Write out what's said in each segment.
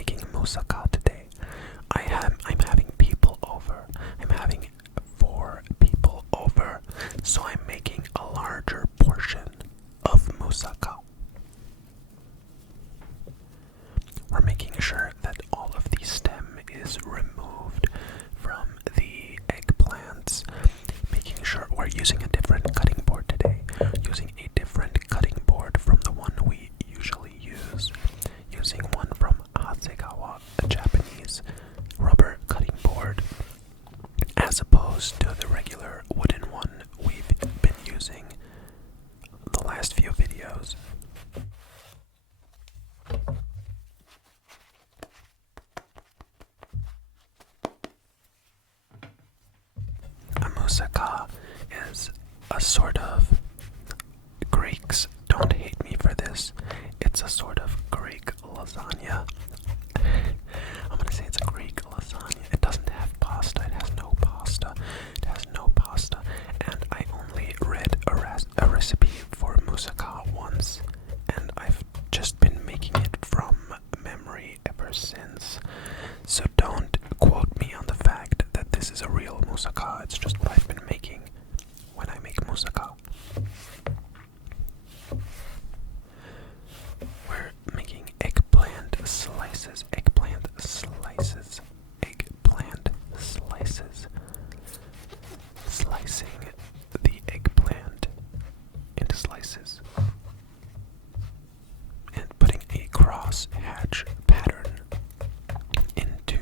making moussaka today. I'm having people over. I'm having 4 people over, so I'm making a larger portion of moussaka. We're making sure that all of the stem is removed from the eggplants. Making sure we're using a different cutting board today. Using a different cutting board from the one we usually use. Using one from Hasegawa, a Japanese rubber cutting board, as opposed to the regular wooden one we've been using the last few videos. A moussaka is a sort of, Greeks don't hate me for this, it's a sort of Greek lasagna. I'm gonna say it's a Greek lasagna. It doesn't have pasta, it has no pasta. It has no pasta. And I only read a recipe for moussaka once, and I've just been making it from memory ever since. So don't quote me on the fact that this is a real moussaka. It's just what I've been making when I make moussaka. We're making eggplant slices, slicing the eggplant into slices, and putting a cross hatch pattern into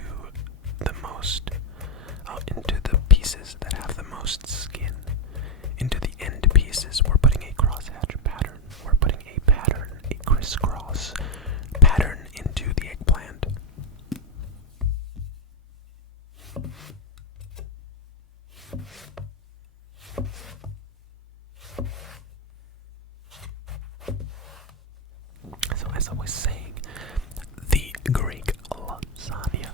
the pieces that have the most skin. Into the end pieces, we're putting a crosshatch pattern. We're putting a pattern, a crisscross pattern into the eggplant. So as I was saying, the Greek lasagna,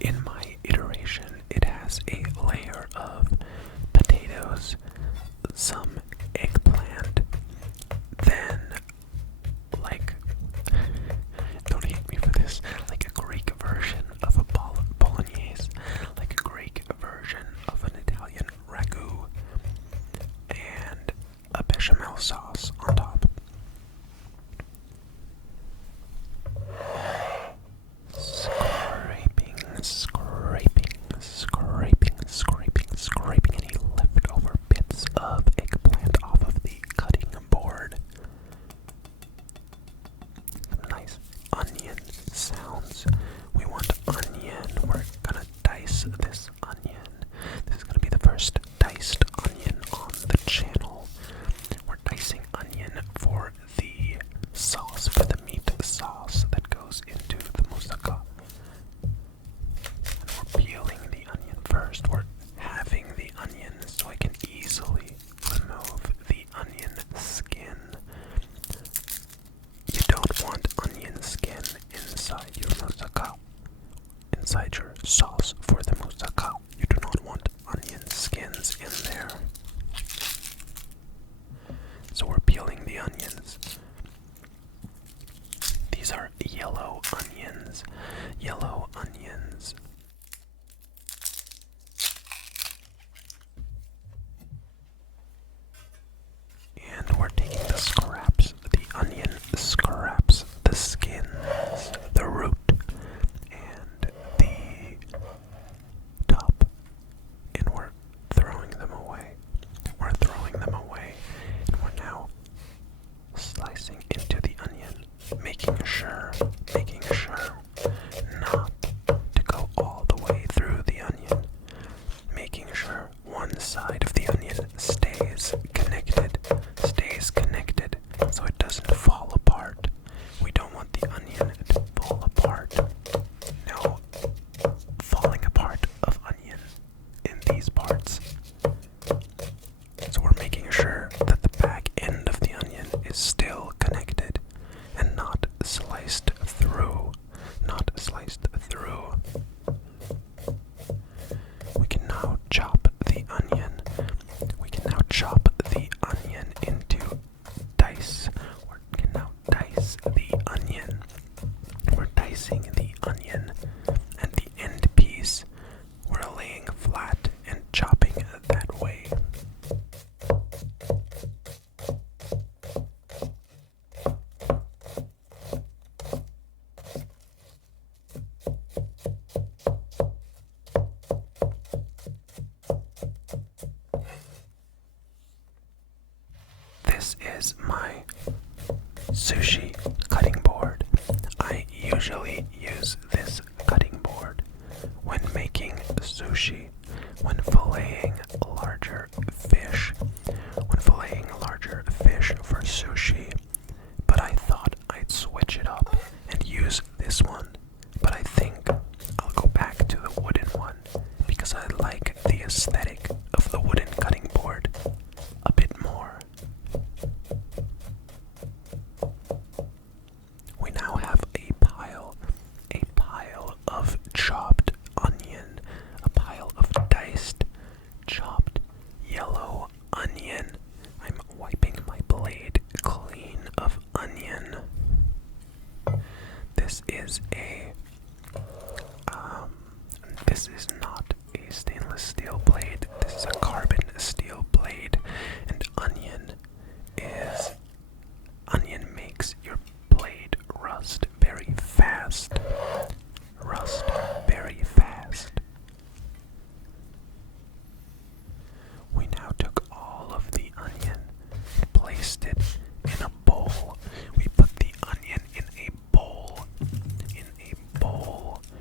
in my iteration, it has a layer of potatoes, some eggplant, then, don't hate me for this, like a Greek version of a bolognese, like a Greek version of an Italian ragu, and a bechamel sauce on top. Scraping any leftover bits of eggplant off of the cutting board. Some nice onion sounds. We want onion. We're gonna dice this onion. This is gonna be the first diced onion on the channel. We're dicing onion for the sauce, for the meat sauce that goes into the moussaka. And we're peeling the onion first. We're having the onion so I can easily remove the onion skin. You don't want onion skin inside your moussaka. Inside your sauce for the moussaka. You do not want onion skins in there. So we're peeling the onions. These are yellow onions. Yellow onions. And we're taking the scraps, the onion scraps, the skins, the root, and the top, and we're throwing them away. We're throwing them away, and we're now slicing into the onion, making sure not to go all the way through the onion, making sure one side of the onion stays connected so it doesn't fall apart. We don't want the onion to fall apart. No falling apart of onion in these parts. So we're making sure that the back end of the onion is still connected and not sliced usually use this cutting board when making sushi, when filleting larger fish, for sushi, but I thought I'd switch it up and use this one, but I think I'll go back to the wooden one because I like the aesthetic of the wooden cutting board a bit more. We now have a pile of chopped onion, a pile of diced, chopped yellow onion. I'm wiping my blade clean of onion. This is not a stainless steel blade. This is a carbon steel blade, and onion makes your blade rust very fast. We now took all of the onion, placed it in a bowl. We put the onion in a bowl.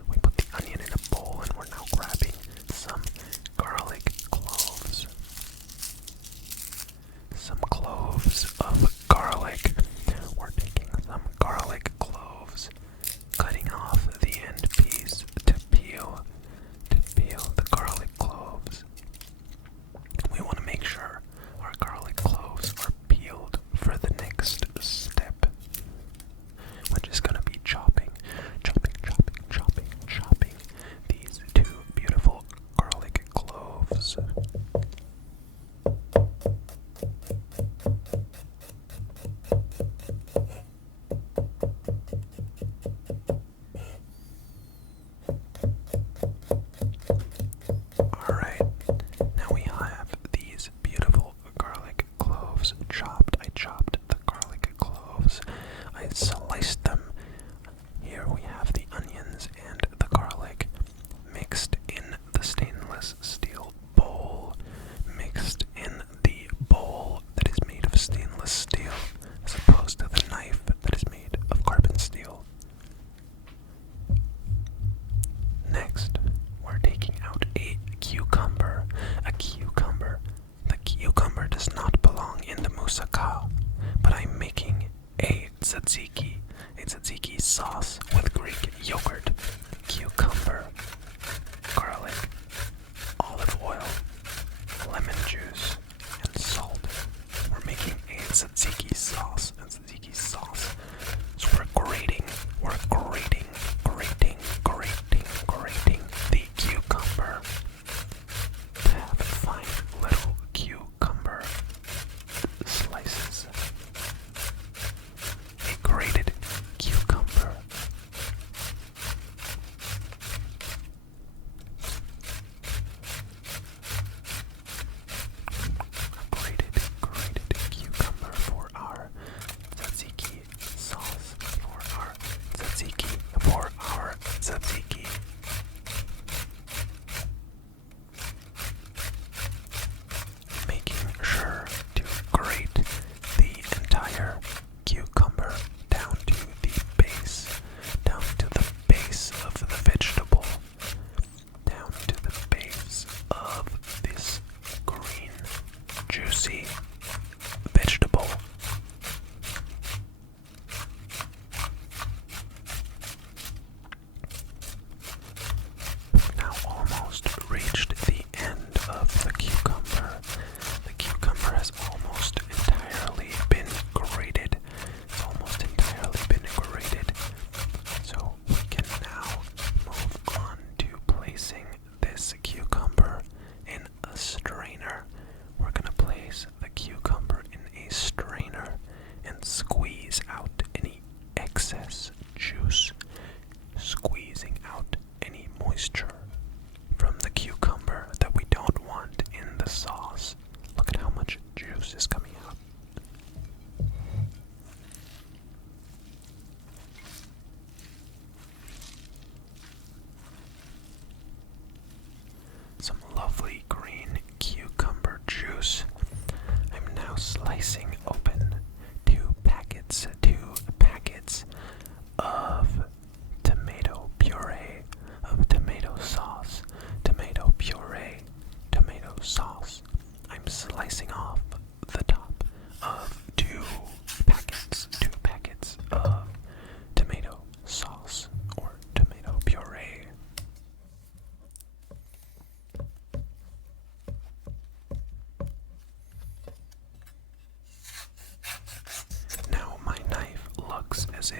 We put the onion in a bowl, and we're now grabbing some garlic cloves. Some cloves of garlic. We're taking some garlic cloves, cutting off the end piece to peel the garlic cloves. We want to make sure our garlic cloves are peeled for the next step, which is going to be chopping these two beautiful garlic cloves. Alright, now we have these beautiful garlic cloves chopped. I chopped the garlic cloves. I sliced them. Here we have the onions and the garlic mixed in the stainless steel bowl. Mixed in the bowl that is made of stainless steel, as opposed to the knife that is made of carbon steel. Next, we're taking out a cucumber. The cucumber does not belong in the moussaka, but I'm making a tzatziki sauce with Greek yogurt, cucumber, garlic, olive oil, lemon juice, and salt. We're making a tzatziki sauce. So we're grating the cucumber to have fine little cucumber slices. A grated cucumber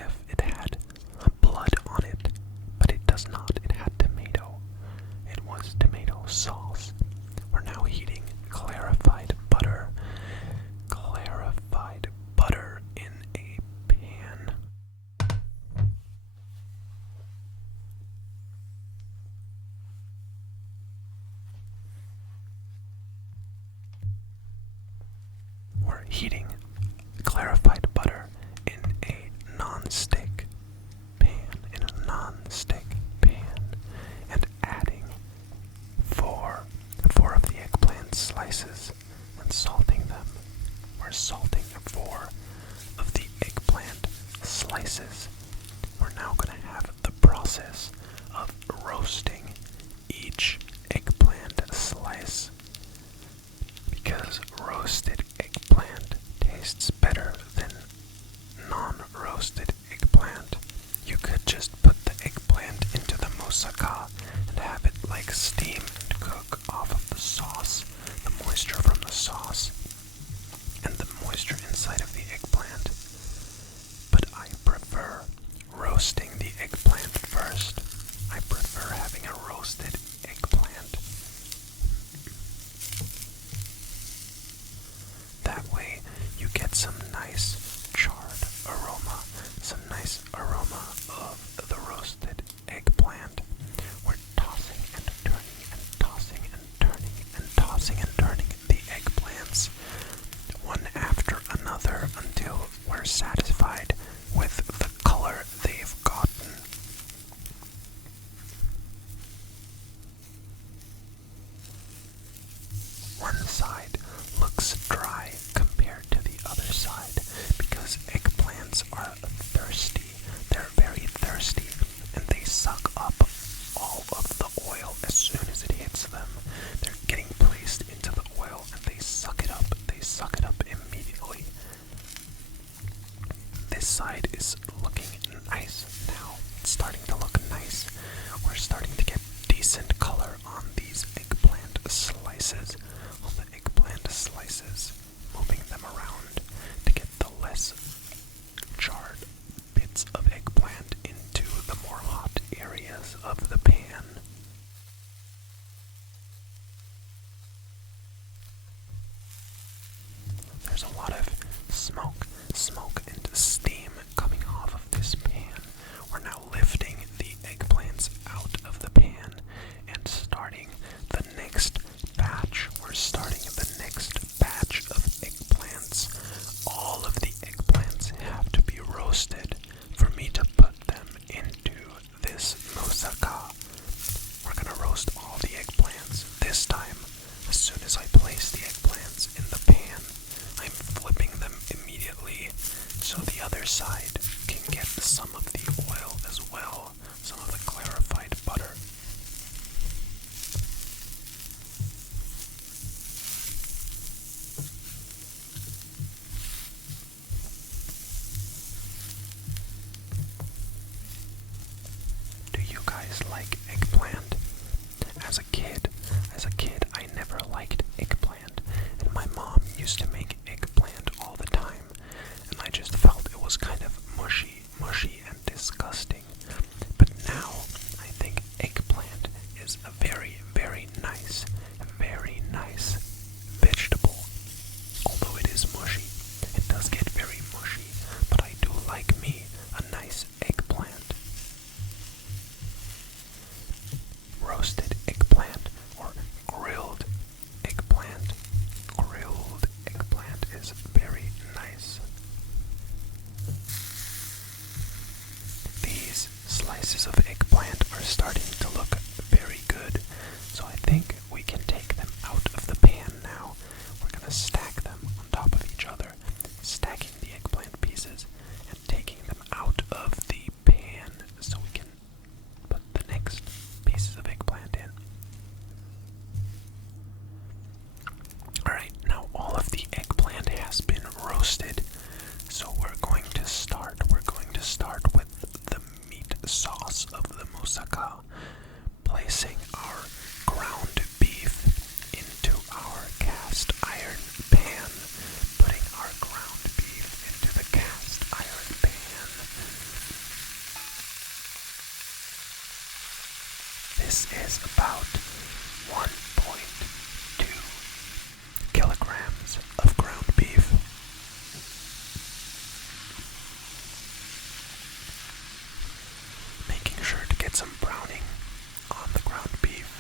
if it had blood on it, but it does not. It had tomato. It was tomato sauce. We're now heating clarified butter. Clarified butter in a pan. We're heating clarified butter in a non-stick pan, and adding four of the eggplant slices and salting them. We're salting four of the eggplant slices. We're now going to have the process of roasting each eggplant slice, because roasted eggplant tastes better than non-roasted eggplant. You could just put the eggplant into the moussaka and have it like steam and cook off of the sauce, the moisture from the sauce, and the moisture inside of the eggplant. But I prefer roasting the eggplant first. I prefer having a roasted eggplant. That way you get some nice charred aroma, some nice aroma of the roasted eggplant. We're tossing and turning and tossing and turning and tossing and turning the eggplants one after another until we're satisfied with the color they've gotten. One side looks dry compared to the other side because eggplants are thirsty. They're very thirsty and they suck up all of the oil as soon as it hits them. They're getting placed into the oil and they suck it up. They suck it up immediately. This side is looking nice now. It's starting to look nice. We're starting to get decent color on these eggplant slices. On the eggplant slices, moving them around to get the less charred bits of eggplant into the more hot areas of the pan. There's a lot of smoke and steam coming off of this pan. We're now lifting the eggplants out of the pan and starting the next batch. We're starting the next batch of eggplants. All of the eggplants have to be roasted for me to put them into this moussaka. We're gonna roast all the eggplants. This time, as soon as I place the eggplants in the pan, I'm flipping them immediately so the other side can get some of the oil as well, some of the clarified butter. Do you guys like eggplant? As a kid, I never liked eggplant, and my mom used to make eggplant all the time, and I just felt it was kind of mushy and disgusting. But now, I think eggplant is a very, very nice vegetable. Although it is mushy, it does get very mushy, but I do like me a nice eggplant. Roasted eggplant or grilled eggplant. Grilled eggplant is very nice. These slices of eggplant are starting to look very good, so I think we can take them out of the pan now. We're going to stack them on top of each other, stacking the eggplant pieces and taking them out of the pan so we can put the next pieces of eggplant in. Alright, now all of the eggplant has been roasted, so we're going to start with the meat sauce of the moussaka. This is about 1.2 kilograms of ground beef. Making sure to get some browning on the ground beef.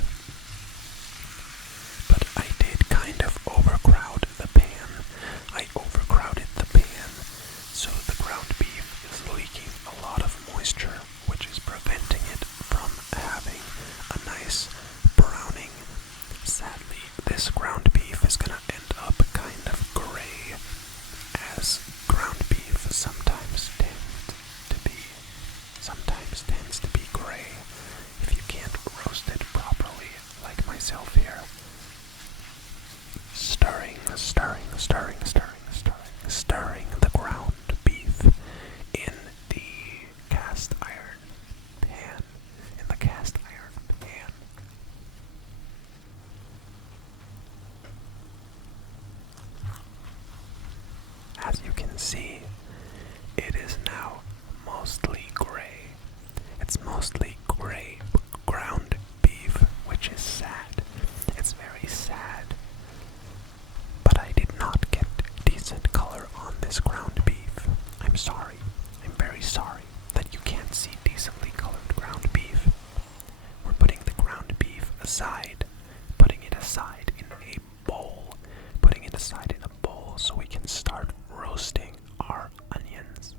But I did kind of overcrowd the pan. I overcrowded the pan, so the ground beef is leaking a lot of moisture, which is preventing it from having a nice browning. Sadly, this ground beef is gonna end up kind of gray, as ground beef sometimes tends to be gray if you can't roast it properly, like myself here. Stirring the ground beef in the cast iron pan. As you can see, it is now mostly gray. It's mostly gray ground beef, which is sad. It's very sad. But I did not get decent color on this ground beef. I'm sorry. I'm very sorry that you can't see decently colored ground beef. We're putting the ground beef aside, putting it aside in a bowl, so we can start roasting our onions.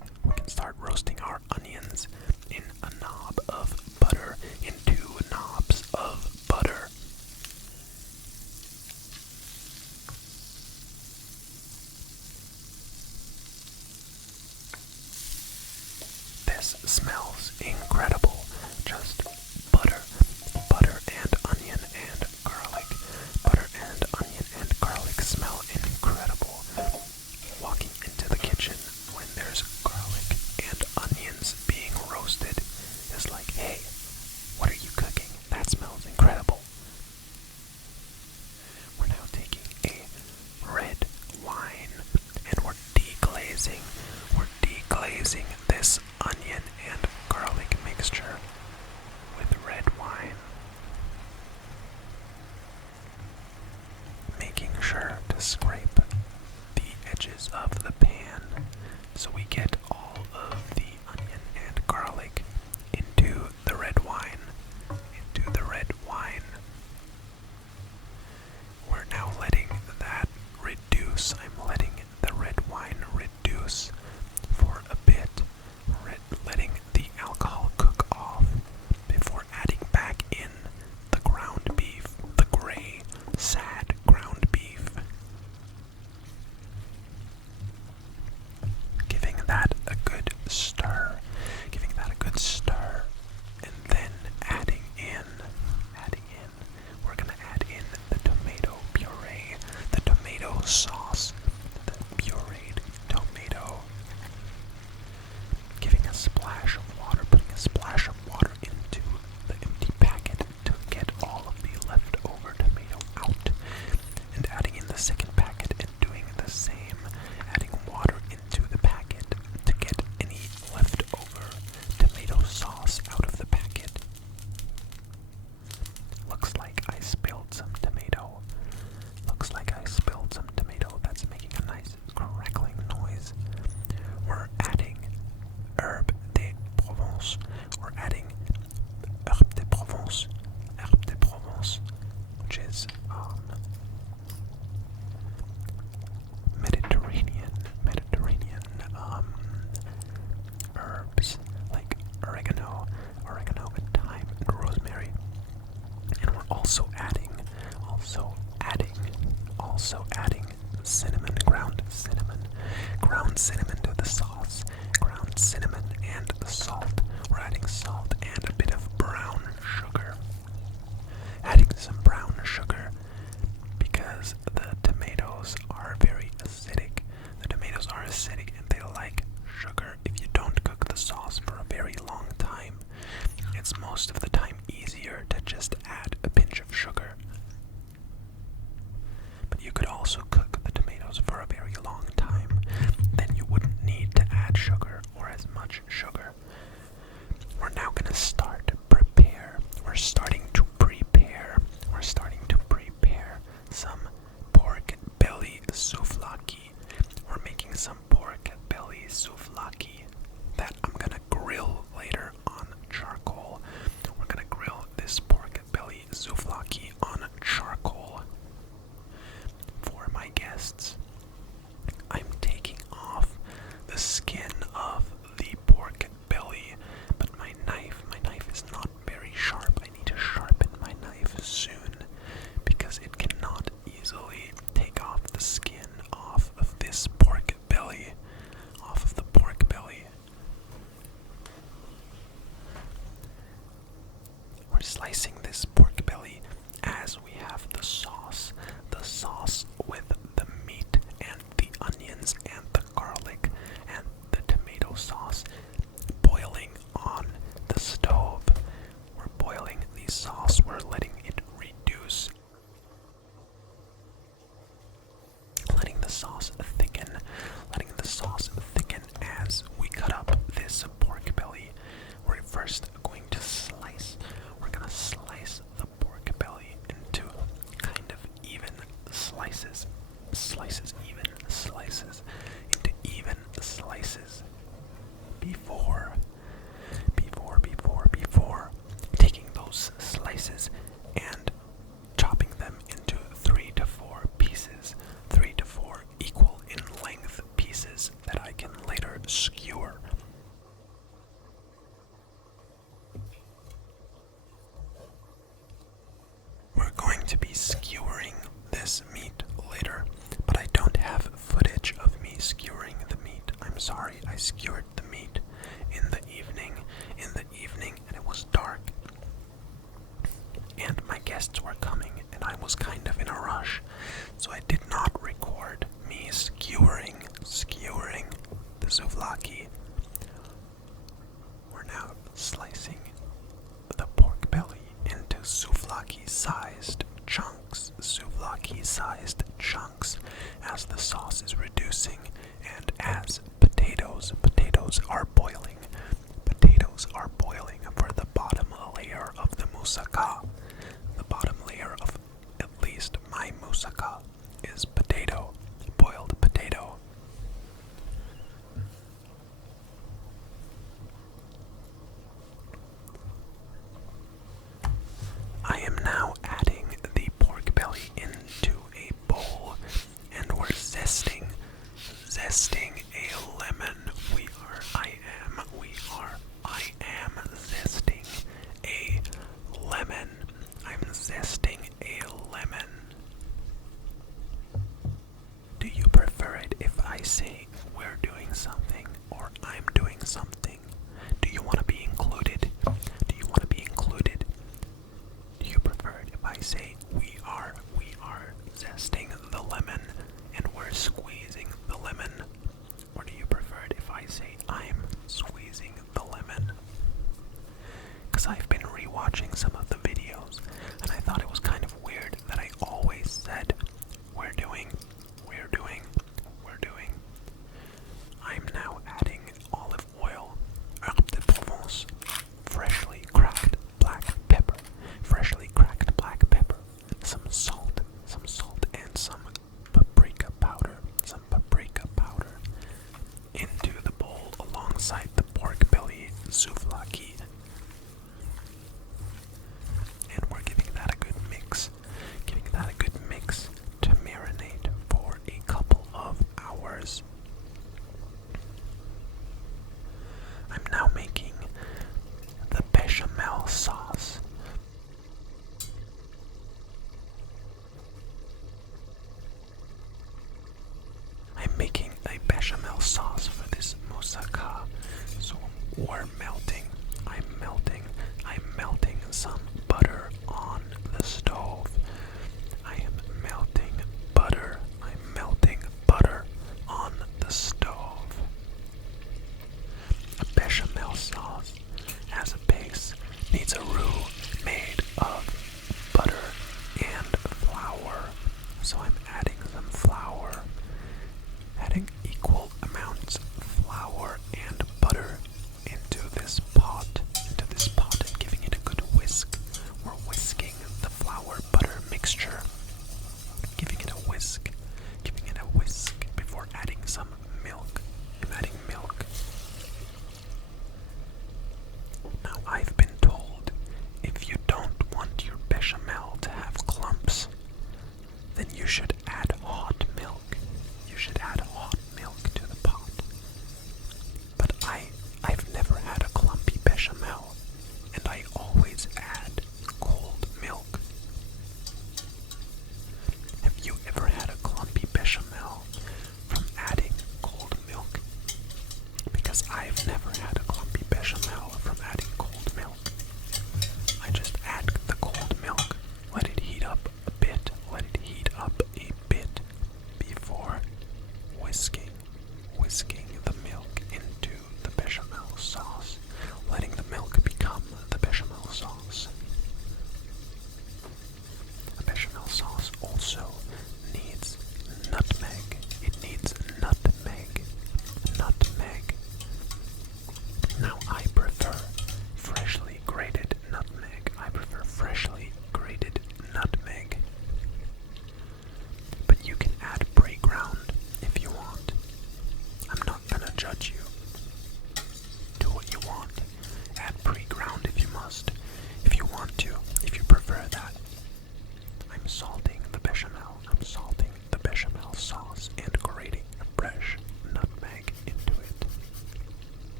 In a knob of butter, in 2 knobs of butter. This smells incredible. Just butter and onion and garlic. Butter and onion and garlic smell incredible. Walking into the kitchen when there's garlic and onions being roasted is like, hey, what are you cooking? That smells incredible. We're now taking a red wine and we're deglazing this onion and garlic mixture with red wine. Making sure to scrape the edges of the pan so we get all of the onion and garlic into the red wine. We're now letting that reduce. I'm letting the red wine reduce for a bit, letting the alcohol cook off before adding back in the ground beef, the gray, sad ground beef. Giving that a good stir, and then adding in, we're gonna add in the tomato puree, the tomato sauce, the pureed tomato. Giving a splash of water, putting a splash of water into the empty packet to get all of the leftover tomato out, and adding in the second packet and doing the same, adding water into the packet to get any leftover tomato sauce out of the packet. Looks like I spilled some tomato. That's making a nice crackling noise. We're adding herbe de Provence. Which is Mediterranean herbs like oregano and thyme and rosemary. And we're also adding cinnamon, ground cinnamon to the sauce, ground cinnamon and the salt. We're adding salt and a bit of brown sugar. Adding some brown sugar because the tomatoes are very acidic. And they like sugar. If you don't cook the sauce for a very long time, it's most of the time easier to just add a pinch of sugar. But you could also cook the tomatoes for a very long time. Then you wouldn't need to add sugar or as much sugar. We're now going to start to prepare. We're starting to slicing this pork belly as we have the sauce with the meat and the onions and the garlic and the tomato sauce boiling on the stove. We're boiling the sauce, we're letting it reduce, letting the sauce thicken as we cut up this pork belly. We're first going to slice the pork belly into kind of even slices, into even slices before taking those slices and chopping them into 3 to 4 pieces, 3 to 4 equal in length pieces that I can later skewer. We're going to be skewering this meat later, but I don't have footage of me skewering the meat. I'm sorry, I skewered the meat in the evening, and it was dark. And my guests were coming, and I was kind of in a rush, so I did not record me skewering the souvlaki. We're now slicing the pork belly into souvlaki-sized chunks, as the sauce is reducing and as potatoes are boiling. Potatoes are boiling for the bottom layer of the moussaka. The bottom layer of at least my moussaka is potato, boiled potato. I am now adding the pork belly into a bowl, and we're zesting a lemon. I am zesting a lemon. I'm zesting a lemon. Do you prefer it if I say we're doing something or I'm doing something? Do you want to be included? Do you prefer it if I say we are zesting the lemon and we're squeezing the lemon? Or do you prefer it if I say I'm squeezing the lemon? Because I've been rewatching some of the videos, and I thought it was kind of weird that I always said we're doing. I'm now adding olive oil, herbe de Provence, freshly cracked black pepper, some salt, and some paprika powder, into the bowl alongside the pork belly souvlaki. And we're giving that a good mix, to marinate for a couple of hours. I'm now making the bechamel sauce. I'm making a bechamel sauce for this moussaka. So I'm melting some butter on the stove. I'm melting butter on the stove. A bechamel sauce as a base needs a roux made of butter and flour. So I'm adding some flour, adding equal amounts of flour and butter into this pot, and giving it a good whisk. We're whisking the flour butter mixture, giving it a whisk before adding some milk. I'm adding milk. Now I've been told if you don't want your bechamel to have clumps, then you should add hot milk. To the pot. But I've never had a clumpy bechamel, and I always add cold milk. Have you ever had a clumpy bechamel from adding cold milk? Because I've never had a clumpy bechamel from adding cold milk. I just add the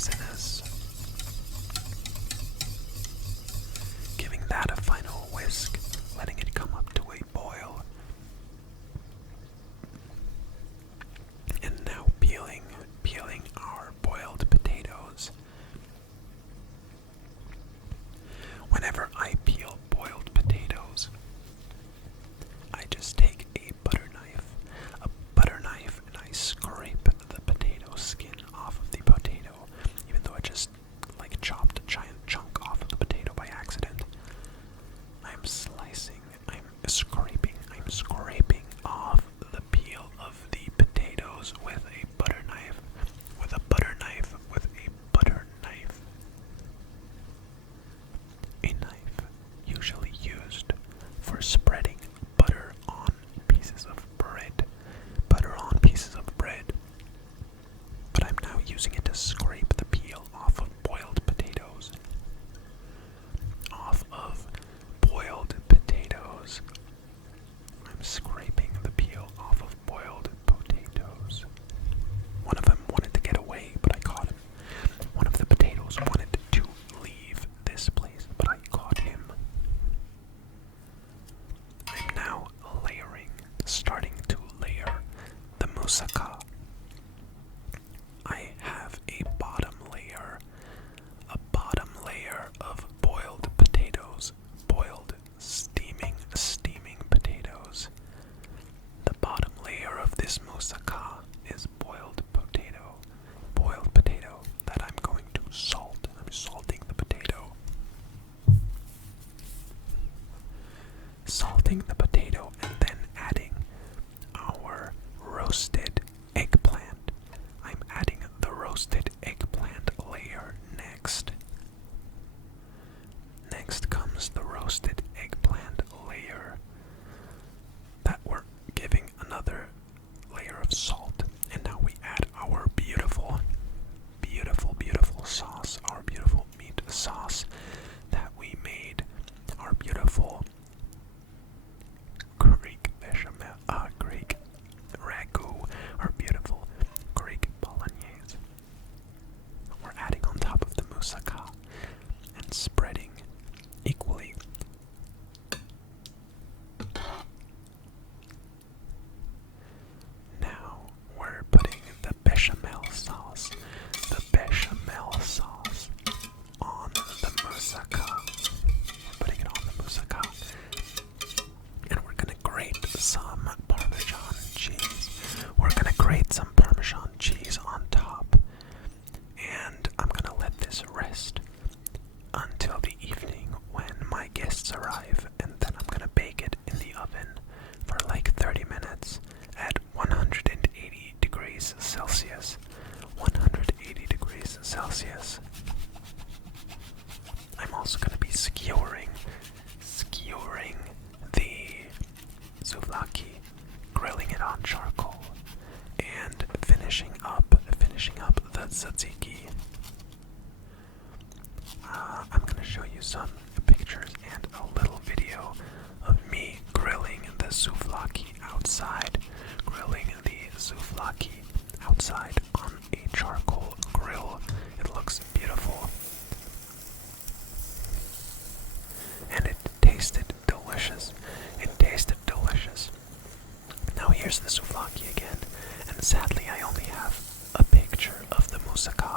poisonous. Giving that a final whisk, letting it come up to a boil. And now peeling our boiled potatoes. Whenever I peel boiled potatoes, I just take a butter knife, and I scrape the potato skin off of the potato, even though I just like chopped a giant chunk off of the potato by accident. I'm scraping off the peel of the potatoes with a butter knife, A knife usually used for spreading butter on pieces of bread. But I'm now using it to scrape the peel off of boiled potatoes. I'm scraping the peel off of boiled potatoes. One of them wanted to get away, but I caught him. One of the potatoes wanted to leave this place, but I caught him. I'm now starting to layer the moussaka. I have a bottom layer of boiled potatoes, steaming potatoes. The bottom layer of this moussaka is boiled potato that I'm going to salt. I'm salting the potato. And then adding our roasted eggplant. I'm adding the roasted eggplant layer next. Next comes the roasted eggplant layer that we're giving another layer of salt. And now we add our beautiful sauce, our beautiful meat sauce that we made, our beautiful Greek bechamel, Greek ragu, our beautiful Greek bolognese. We're adding on top of the moussaka and spreading equally. Now we're putting the bechamel sauce on the moussaka. We're putting it on the moussaka. And we're gonna grate some Parmesan cheese. On top. And I'm gonna let this rest until the evening when my guests arrive, and then I'm gonna bake it in the oven for like 30 minutes at 180 degrees Celsius. 180 degrees Celsius. I'm also gonna be skewering the souvlaki, grilling it on charcoal, and finishing up the tzatziki. I'm gonna show you some pictures and a little video of me grilling the souvlaki outside on a charcoal grill. It looks beautiful. And it tasted delicious. Now here's the souvlaki again, and sadly I only have a picture of the moussaka.